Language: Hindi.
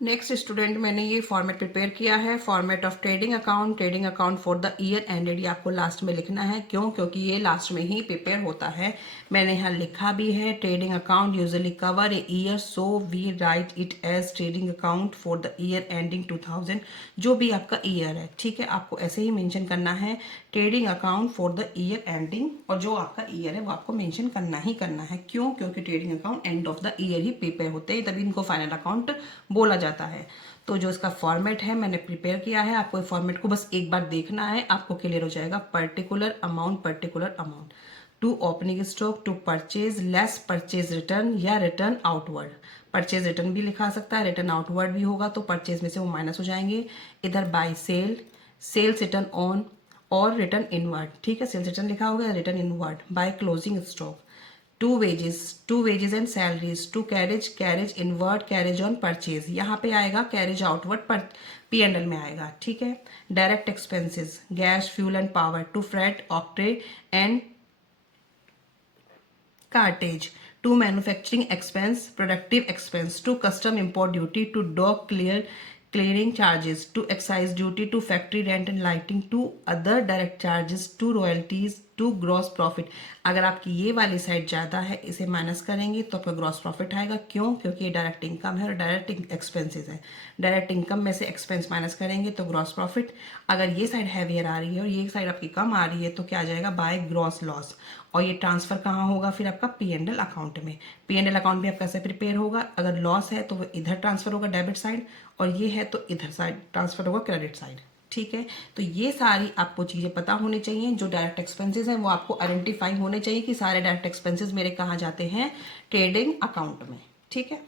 नेक्स्ट स्टूडेंट, मैंने ये फॉर्मेट प्रिपेयर किया है, format of trading account for the year ended. ये आपको लास्ट में लिखना है, क्यों? क्योंकि ये लास्ट में ही प्रिपेयर होता है। मैंने यहाँ लिखा भी है, trading account usually cover a year, so we write it as trading account for the year ending 2000, जो भी आपका ईयर है, ठीक है, आपको ऐसे ही मेंशन करना है, trading account for the year ending, और जो आपका ईयर है वो आपको मेंशन करना ही करना है। क्यों? क्योंकि trading account end of the year he prepare होते हैं, तभी इनको फाइनल अकाउंट बोला जाता है। तो जो इसका फॉर्मेट है मैंने प्रिपेयर किया है, आपको फॉर्मेट को बस एक बार देखना है, आपको क्लियर हो जाएगा। Particular amount to opening stock, to purchase less purchase return या रिटर्न आउटवर्ड। परचेज रिटर्न भी लिखा सकता है, रिटर्न आउटवर्ड भी होगा तो परचेज में से वो माइनस हो जाएंगे। इधर by sale, sales return on और रिटर्न इनवर्ड, ठीक है, सेल्स रिटर्न लिखा होगा, return inward. By closing stock, to wages and salaries, to carriage inward, carriage on purchase, यहाँ पे आएगा कैरेज आउटवर्ड पर P&L में आएगा, ठीक है। Direct expenses, gas fuel and power, to freight octroi and cartage, to manufacturing expense, productive expense, to custom import duty, to dock clearing charges, to excise duty, to factory rent and lighting, to other direct charges, to royalties, to gross profit। अगर आपकी ये वाली साइड ज़्यादा है, इसे माइनस करेंगे तो आपका ग्रॉस प्रॉफिट आएगा। क्यों? क्योंकि ये डायरेक्ट इनकम है और डायरेक्ट एक्सपेंसेस है। डायरेक्ट इनकम में से एक्सपेंस माइनस करेंगे तो ग्रॉस प्रॉफिट। अगर ये साइड हैवियर आ रही है और ये साइड आपकी कम आ रही है तो क्या आ जाएगा? By gross loss. और ये ट्रांसफर कहाँ होगा? फिर आपका P&L अकाउंट में। P&L अकाउंट भी आपका कैसे प्रिपेयर होगा? अगर लॉस है तो वो इधर ट्रांसफर होगा डेबिट साइड, और ये है तो इधर साइड ट्रांसफर होगा क्रेडिट साइड, ठीक है। तो ये सारी आपको चीज़ें पता होनी चाहिए। जो डायरेक्ट एक्सपेंसेस हैं वो आपको आइडेंटिफाई होने चाहिए कि सारे डायरेक्ट एक्सपेंसेस मेरे कहाँ जाते हैं? ट्रेडिंग अकाउंट में, ठीक है।